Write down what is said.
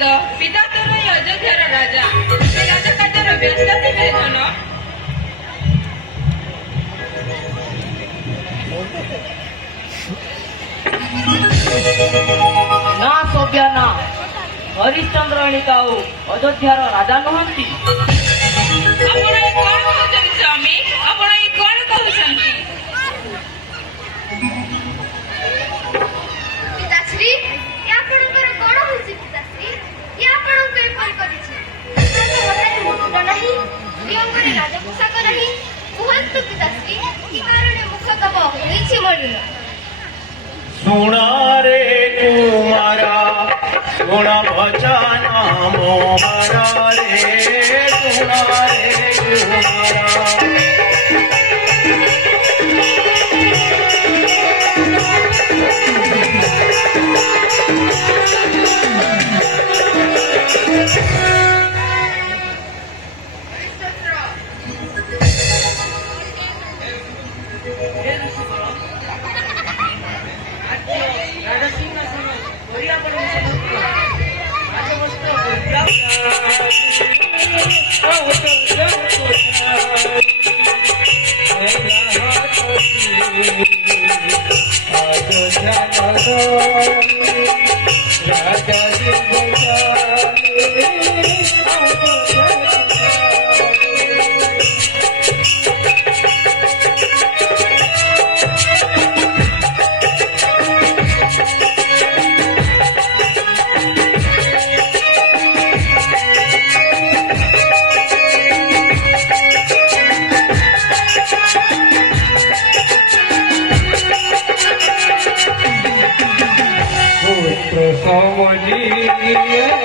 ତ ପିତା ତୋର ଏଇ ଅଯୋଧ୍ୟାର ରାଜା ସେ ରାଜକାର୍ଯ୍ୟର ବ୍ୟସ୍ତ ଥିବେ ଧନ। ନା ସଭ୍ୟା ନା, ହରିଶ୍ଚନ୍ଦ୍ର ଏଣିକା ଆଉ ଅଯୋଧ୍ୟାର ରାଜା ନୁହନ୍ତି। ଆପଣ ଏ କଣ କହୁଛନ୍ତି ସ୍ୱାମୀ? ଆପଣ ଏ କଣ କହୁଛନ୍ତି? ପିତାଶ୍ରୀ, ଏ ଆପଣଙ୍କର କଣ ହୋଇଛି ପିତାଶ୍ରୀ? ଏ ଆପଣଙ୍କୁ ଏପରି କରିଛି? ହାତରେ ମୁକୁଟ ନାହିଁ, ବିୟଙ୍ଗରେ ରାଜପୋଷାକ ନାହିଁ। କୁହନ୍ତୁ ପିତାଶ୍ରୀ, କି କାରଣେ ମୁଖ ତବ ହୋଇଛି ମଳିନ? सुणारे कुमारा गुण भजन मोहरा रे सुणारे कुमारा। समझिए